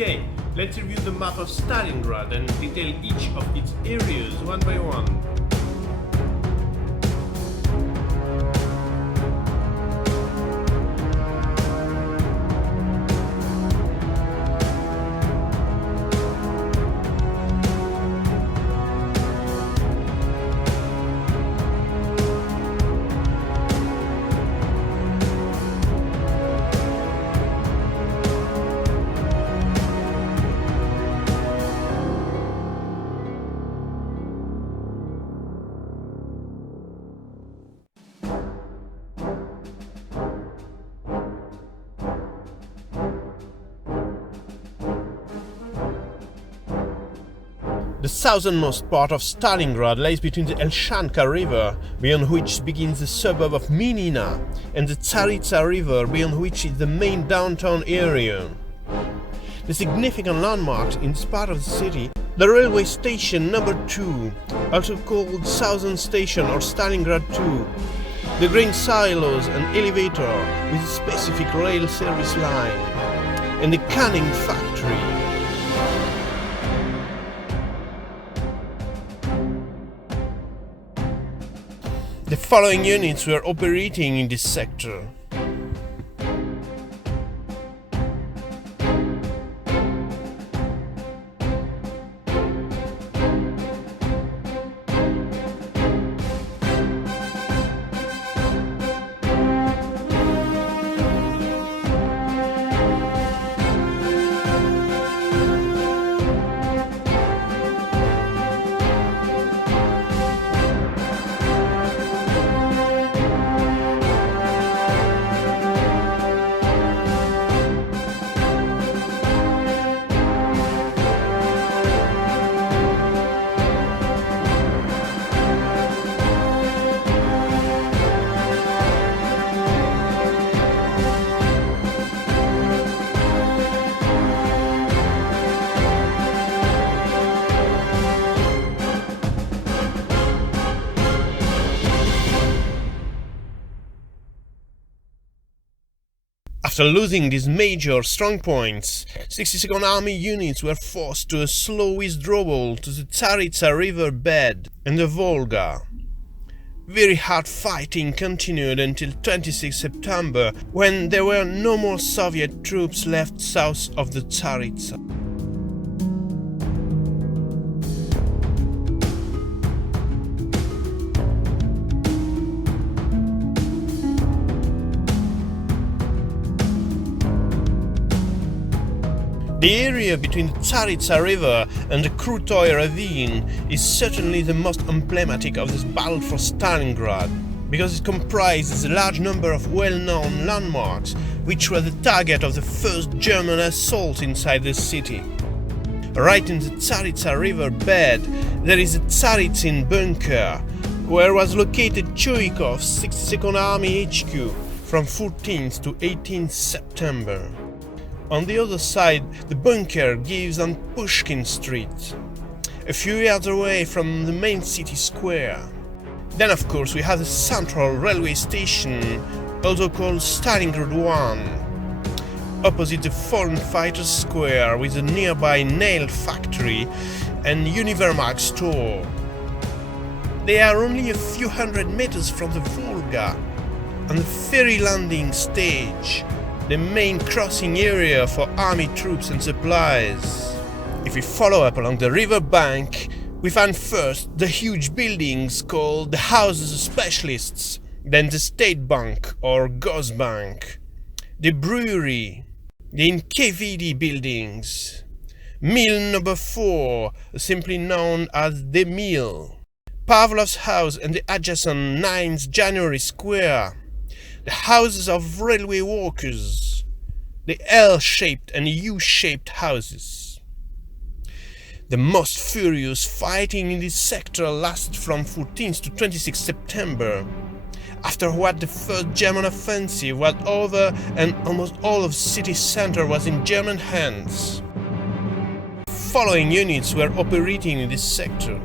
Okay, let's review the map of Stalingrad and detail each of its areas one by one. The southernmost part of Stalingrad lies between the Elshanka River, beyond which begins the suburb of Minina, and the Tsaritsa River, beyond which is the main downtown area. The significant landmarks in this part of the city: the railway station number 2, also called Southern Station or Stalingrad 2, the grain silos and elevator with a specific rail service line, and the canning factory. The following units were operating in this sector. After losing these major strongpoints, 62nd Army units were forced to a slow withdrawal to the Tsaritsa river bed and the Volga. Very hard fighting continued until 26 September, when there were no more Soviet troops left south of the Tsaritsa. The area between the Tsaritsa River and the Krutoy Ravine is certainly the most emblematic of this battle for Stalingrad, because it comprises a large number of well-known landmarks which were the target of the first German assault inside the city. Right in the Tsaritsa River bed there is a Tsaritsyn bunker, where was located Chuikov's 62nd Army HQ from 14th to 18th September. On the other side, the bunker gives on Pushkin Street, a few yards away from the main city square. Then, of course, we have the central railway station, also called Stalingrad 1, opposite the Foreign Fighters Square with a nearby nail factory and Univermag store. They are only a few hundred meters from the Volga, on the ferry landing stage, the main crossing area for army troops and supplies. If we follow up along the river bank, we find first the huge buildings called the Houses of Specialists, then the State Bank or Gosbank, the brewery, the NKVD buildings, Mill number 4, simply known as the Mill, Pavlov's house and the adjacent 9th January Square, the houses of railway workers, the L-shaped and U-shaped houses. The most furious fighting in this sector lasted from 14th to 26 September, after what the first German offensive was over and almost all of the city center was in German hands. Following units were operating in this sector: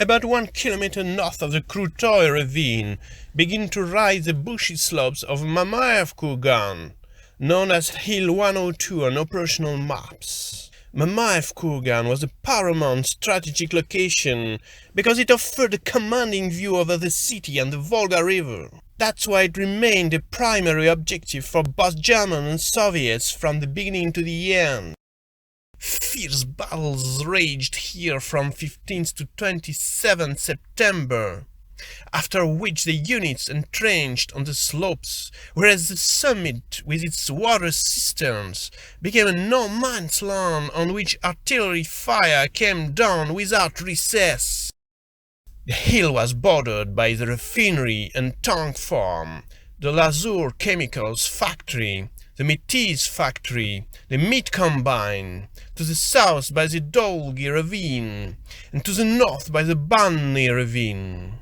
About 1 kilometer north of the Krutoy ravine begin to rise the bushy slopes of Mamayev Kurgan, known as Hill 102 on operational maps. Mamayev Kurgan was a paramount strategic location because it offered a commanding view over the city and the Volga River. That's why it remained a primary objective for both Germans and Soviets from the beginning to the end. Fierce battles raged here from 15th to 27th September, after which the units entrenched on the slopes, whereas the summit with its water cisterns became a no-man's land on which artillery fire came down without recess. The hill was bordered by the refinery and tank farm, the Lazur chemicals factory, the Metis factory, the meat combine, to the south by the Dolgi ravine, and to the north by the Banny ravine.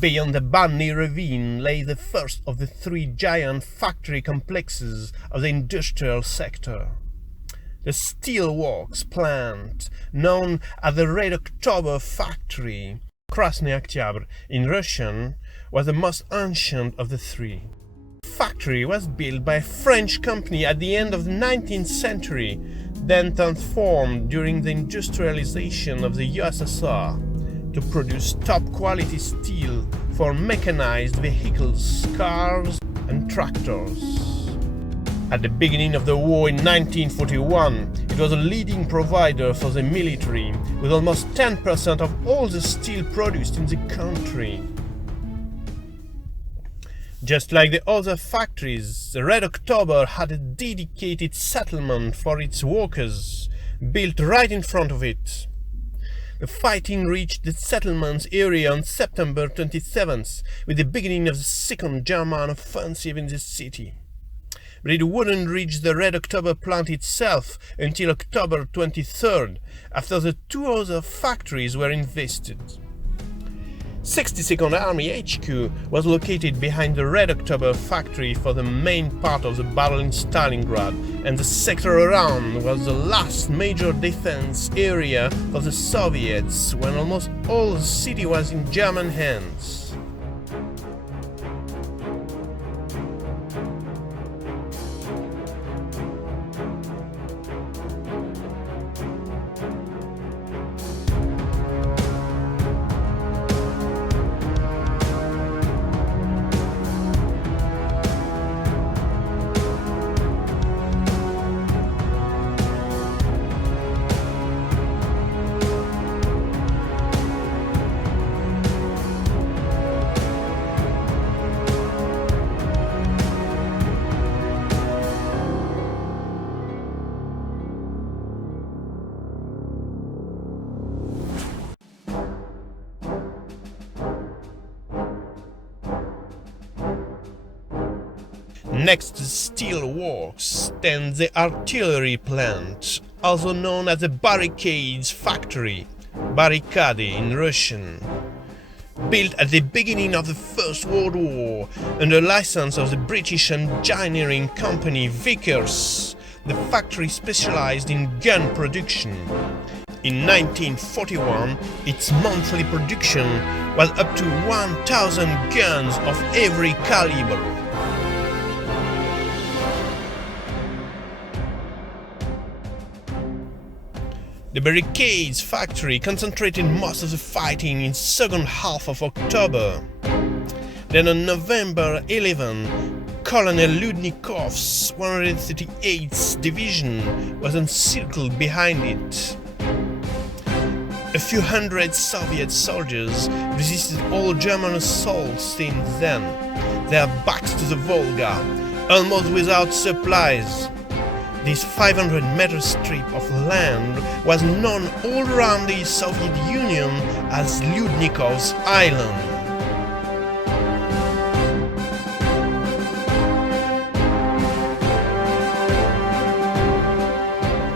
Beyond the Banny ravine lay the first of the 3 giant factory complexes of the industrial sector. The steelworks plant, known as the Red October factory, Krasny Oktyabr in Russian, was the most ancient of the 3. The factory was built by a French company at the end of the 19th century, then transformed during the industrialization of the USSR to produce top-quality steel for mechanized vehicles, cars and tractors. At the beginning of the war in 1941, it was a leading provider for the military, with almost 10% of all the steel produced in the country. Just like the other factories, the Red October had a dedicated settlement for its workers, built right in front of it. The fighting reached the settlement's area on September 27th, with the beginning of the second German offensive in the city. But it wouldn't reach the Red October plant itself until October 23rd, after the 2 other factories were invested. 62nd Army HQ was located behind the Red October factory for the main part of the battle in Stalingrad, and the sector around was the last major defense area for the Soviets when almost all the city was in German hands. Next to the steel works stands the artillery plant, also known as the Barricades Factory, Barricady in Russian. Built at the beginning of the First World War under license of the British engineering company Vickers, the factory specialized in gun production. In 1941, its monthly production was up to 1,000 guns of every caliber. The barricades factory concentrated most of the fighting in second half of October. Then on November 11, Colonel Ludnikov's 138th Division was encircled behind it. A few hundred Soviet soldiers resisted all German assaults since then, their backs to the Volga, almost without supplies. This 500-meter strip of land was known all around the Soviet Union as Ludnikov's Island.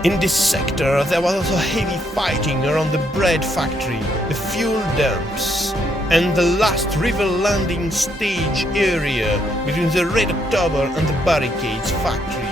In this sector, there was also heavy fighting around the bread factory, the fuel dumps, and the last river landing stage area between the Red October and the barricades factories.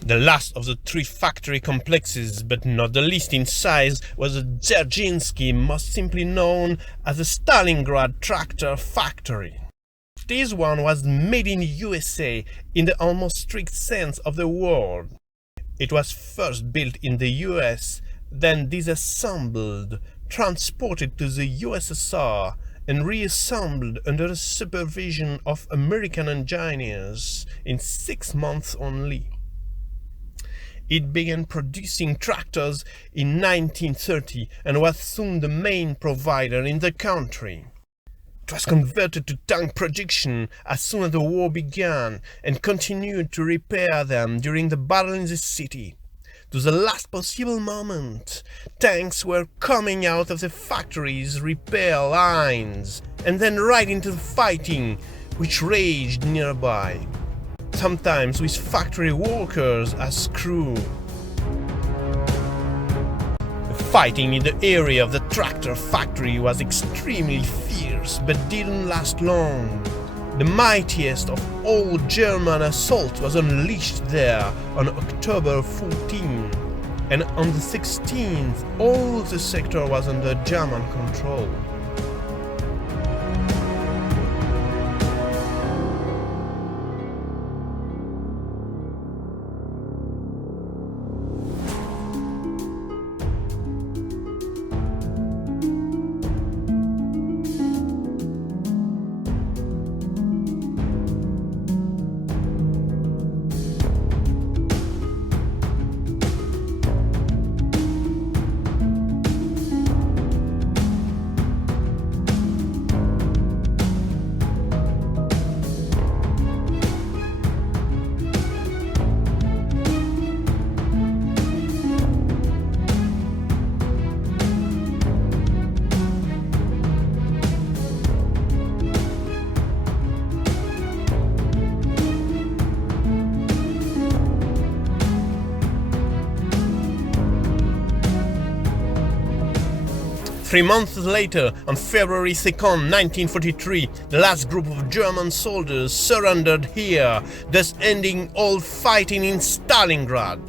The last of the three factory complexes, but not the least in size, was the Dzerzhinsky, most simply known as the Stalingrad tractor factory. This one was made in USA in the almost strict sense of the word. It was first built in the US, then disassembled, transported to the USSR, and reassembled under the supervision of American engineers in 6 months only. It began producing tractors in 1930 and was soon the main provider in the country. It was converted to tank production as soon as the war began and continued to repair them during the battle in the city. To the last possible moment, tanks were coming out of the factories' repair lines and then right into the fighting which raged nearby, sometimes with factory workers as crew. The fighting in the area of the tractor factory was extremely fierce but didn't last long. The mightiest of all German assaults was unleashed there on October 14, and on the 16th all the sector was under German control. Three months later, on February 2nd, 1943, the last group of German soldiers surrendered here, thus ending all fighting in Stalingrad.